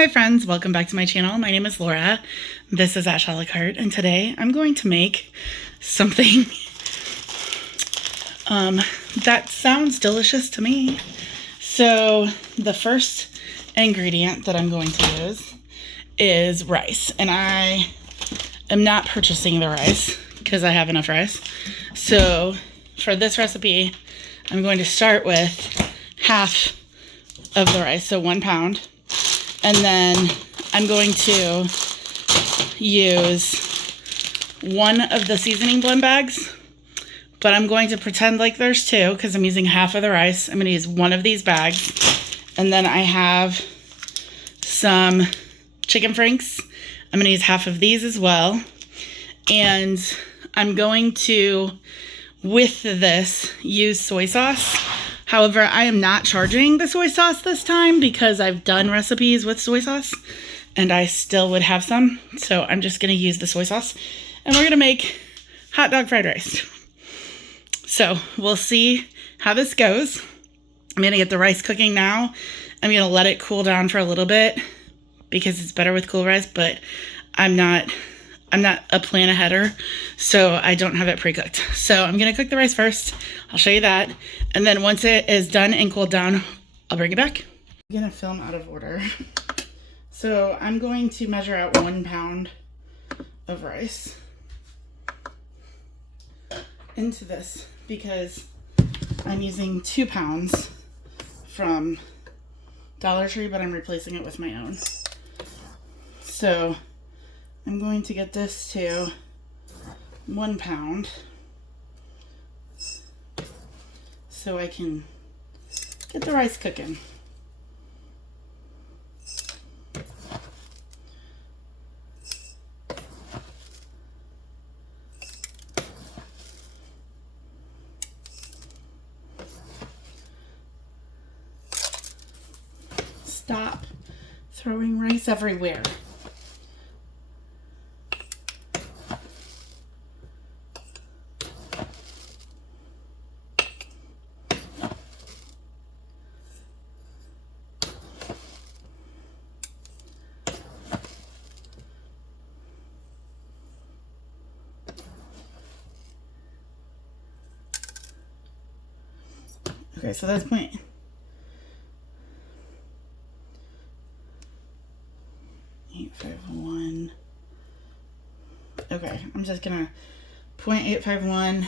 Hi friends, welcome back to my channel. My name is Laura. This is Ash a la carte, and today I'm going to make something that sounds delicious to me. So the first ingredient that I'm going to use is rice, and I am not purchasing the rice because I have enough rice. So for this recipe, I'm going to start with half of the rice, so 1 pound. And then I'm going to use one of the seasoning blend bags, but I'm going to pretend like there's two because I'm using half of the rice. I'm going to use one of these bags. And then I have some chicken franks. I'm going to use half of these as well. And I'm going to, with this, use soy sauce. However, I am not charging the soy sauce this time because I've done recipes with soy sauce and I still would have some. So I'm just going to use the soy sauce and we're going to make hot dog fried rice. So we'll see how this goes. I'm going to get the rice cooking now. I'm going to let it cool down for a little bit because it's better with cool rice, but I'm not a plan aheader, so I don't have it pre-cooked. So I'm gonna cook the rice first. I'll show you that. And then once it is done and cooled down, I'll bring it back. I'm gonna film out of order. So I'm going to measure out 1 pound of rice into this because I'm using 2 pounds from Dollar Tree, but I'm replacing it with my own. So I'm going to get this to 1 pound so I can get the rice cooking. Stop throwing rice everywhere. Okay, so that's 0.851. Okay, I'm just gonna 0.851.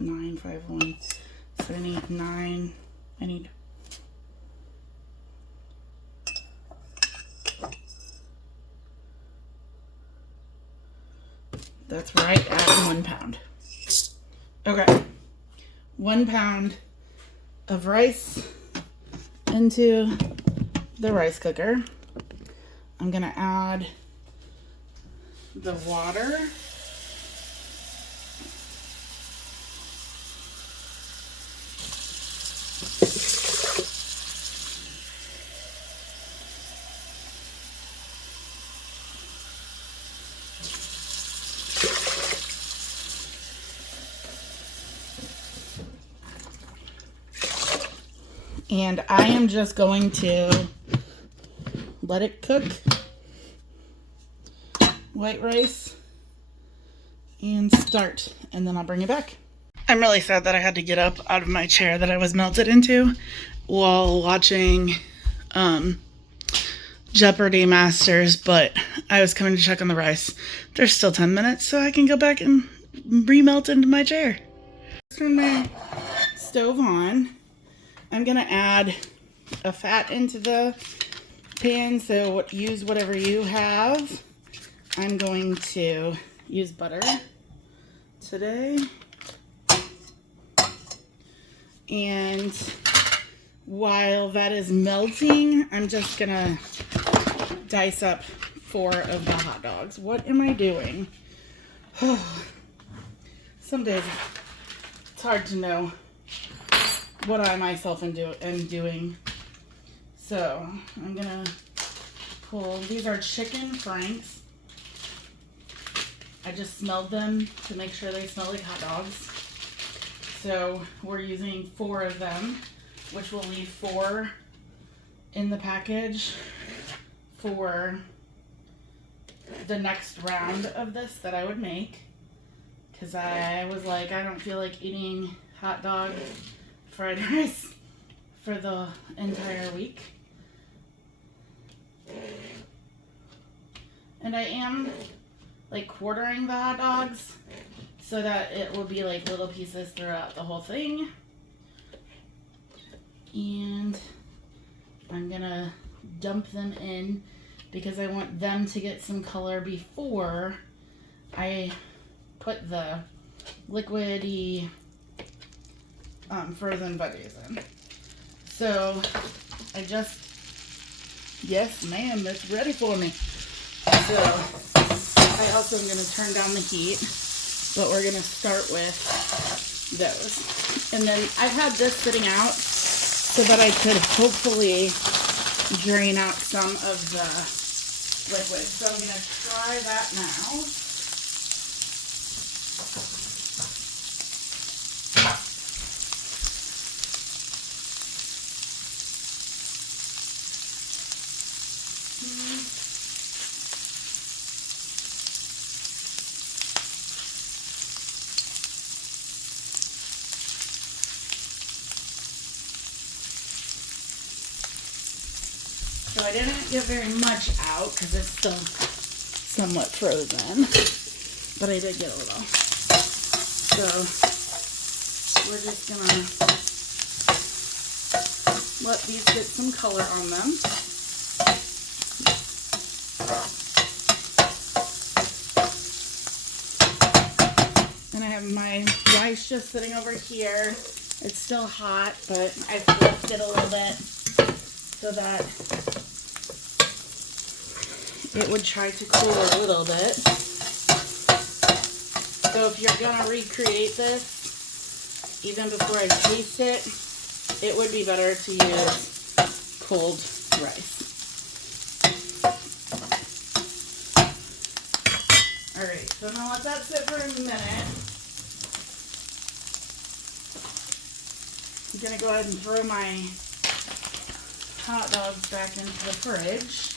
.951. So I need 9. I need that's right at 1 pound. Okay, 1 pound of rice into the rice cooker. I'm gonna add the water. And I am just going to let it cook. White rice and start, and then I'll bring it back. I'm really sad that I had to get up out of my chair that I was melted into while watching Jeopardy Masters, but I was coming to check on the rice. There's still 10 minutes, so I can go back and remelt into my chair. Turn my stove on. I'm gonna add a fat into the pan, so use whatever you have. I'm going to use butter today. And while that is melting, I'm just gonna dice up 4 of the hot dogs. What am I doing? Some days it's hard to know what I myself am doing. So I'm gonna cool. These are chicken franks. I just smelled them to make sure they smell like hot dogs. So we're using 4 of them, which will leave 4 in the package for the next round of this that I would make. Because I was like, I don't feel like eating hot dog fried rice for the entire week. And I am like quartering the hot dogs so that it will be like little pieces throughout the whole thing. And I'm gonna dump them in because I want them to get some color before I put the liquidy frozen veggies in. So I just, yes ma'am, it's ready for me. So I also am gonna turn down the heat, but we're gonna start with those. And then I've had this sitting out so that I could hopefully drain out some of the liquid. So I'm gonna try that now. So I didn't get very much out because it's still somewhat frozen, but I did get a little. So we're just gonna let these get some color on them. And I have my rice just sitting over here. It's still hot, but I've flipped it a little bit so that it would try to cool a little bit. So if you're gonna recreate this, even before I taste it, it would be better to use cold rice. Alright, so I'm gonna let that sit for a minute. I'm gonna go ahead and throw my hot dogs back into the fridge.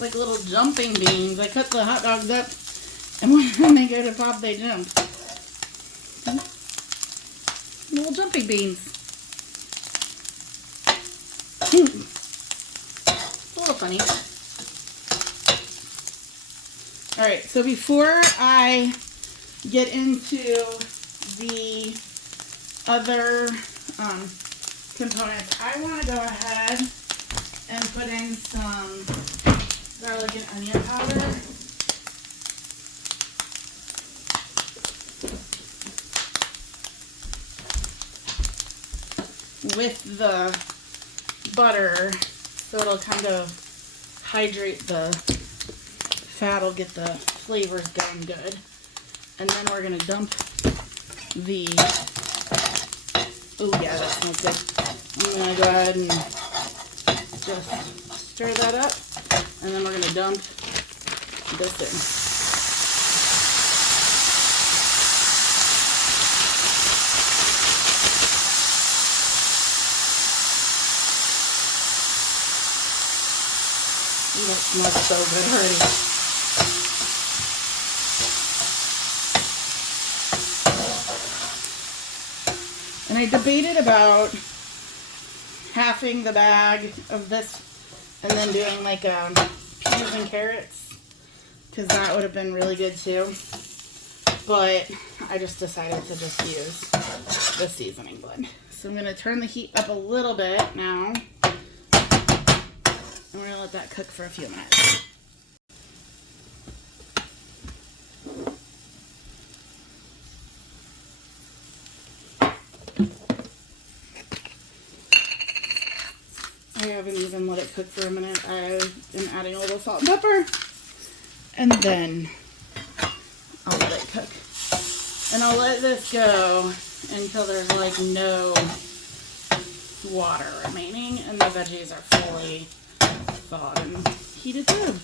Like little jumping beans. I cut the hot dogs up, and when they go to pop, they jump. Little jumping beans. It's a little funny. Alright, so before I get into the other components, I want to go ahead and put in some garlic and onion powder. With the butter, so it'll kind of hydrate the fat, will get the flavors going good. And then we're going to dump the, oh yeah, that smells good. I'm going to go ahead and just stir that up, and then we're going to dump this in. That smells so good already. And I debated about halving the bag of this and then doing like peas and carrots, because that would have been really good too. But I just decided to just use the seasoning blend. So I'm going to turn the heat up a little bit now. And we're going to let that cook for a few minutes. I haven't even let it cook for a minute. I am adding a little salt and pepper, and then I'll let it cook. And I'll let this go until there's like no water remaining and the veggies are fully thawed and heated through.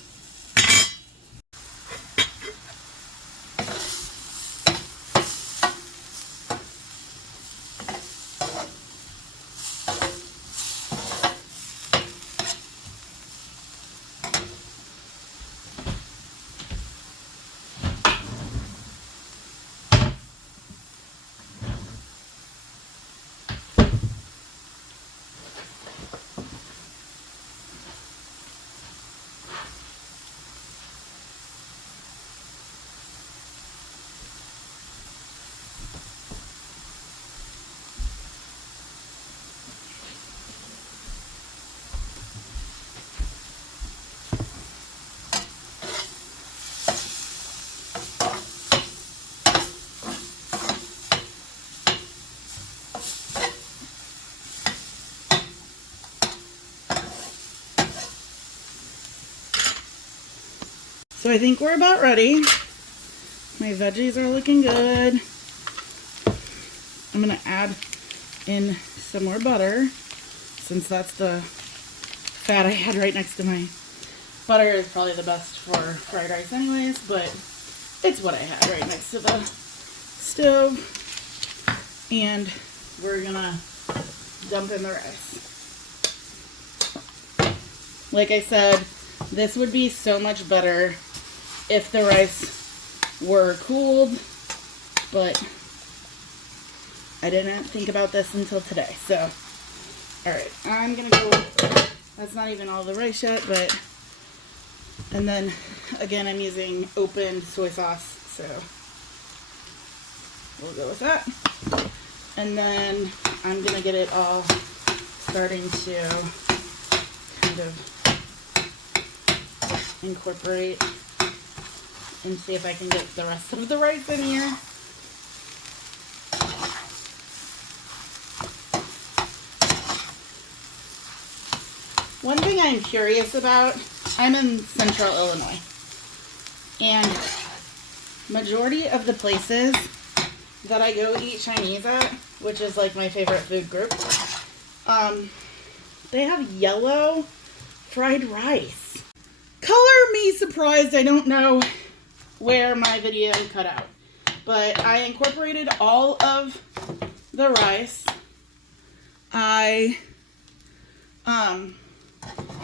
So I think we're about ready. My veggies are looking good. I'm gonna add in some more butter since that's the fat I had right next to my butter. Is probably the best for fried rice anyways, but it's what I had right next to the stove. And we're gonna dump in the rice. Like I said, this would be so much better if the rice were cooled, but I didn't think about this until today. So, alright, I'm gonna go, that's not even all the rice yet, but, and then, again, I'm using opened soy sauce, so we'll go with that. And then I'm gonna get it all starting to kind of incorporate and see if I can get the rest of the rice in here. One thing I'm curious about, I'm in central Illinois, and majority of the places that I go eat Chinese at, which is like my favorite food group, they have yellow fried rice. Color me surprised. I don't know where my video cut out, but I incorporated all of the rice. I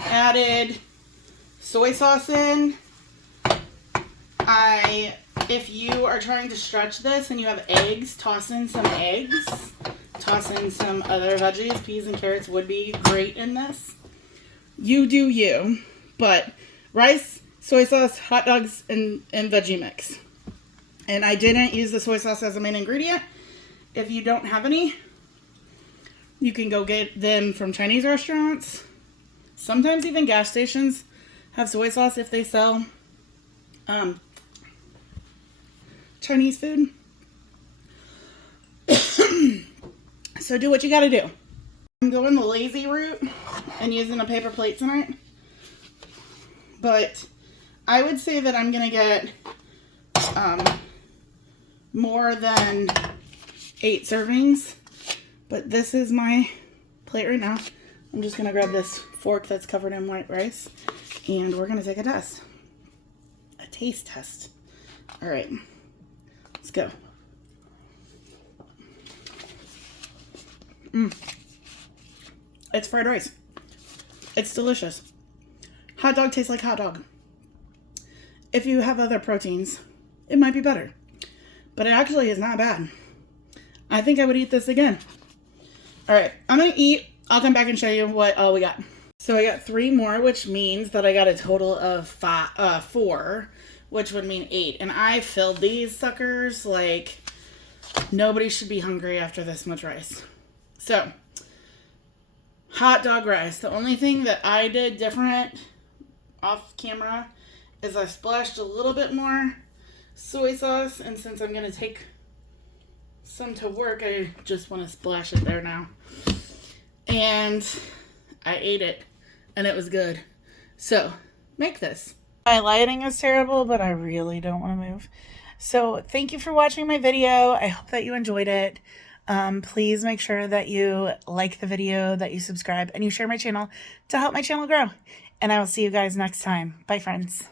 added soy sauce in. If you are trying to stretch this and you have eggs, toss in some eggs. Toss in some other veggies. Peas and carrots would be great in this. You do you. But rice, soy sauce, hot dogs, and veggie mix. And I didn't use the soy sauce as a main ingredient. If you don't have any, you can go get them from Chinese restaurants. Sometimes even gas stations have soy sauce if they sell Chinese food. So do what you gotta do. I'm going the lazy route and using a paper plate tonight. But I would say that I'm gonna get more than 8 servings. But this is my plate right now. I'm just gonna grab this fork that's covered in white rice and we're gonna take a test. A taste test. All right, let's go. It's fried rice. It's delicious. Hot dog tastes like hot dog. If you have other proteins, it might be better. But it actually is not bad. I think I would eat this again. All right, I'm gonna eat. I'll come back and show you what all we got. So I got 3 more, which means that I got a total of 4, which would mean 8. And I filled these suckers like nobody should be hungry after this much rice. So, hot dog rice. The only thing that I did different off camera is I splashed a little bit more soy sauce. And since I'm going to take some to work, I just want to splash it there now. And I ate it and it was good. So make this. My lighting is terrible, but I really don't want to move. So thank you for watching my video. I hope that you enjoyed it. Please make sure that you like the video, that you subscribe, and you share my channel to help my channel grow. And I will see you guys next time. Bye, friends.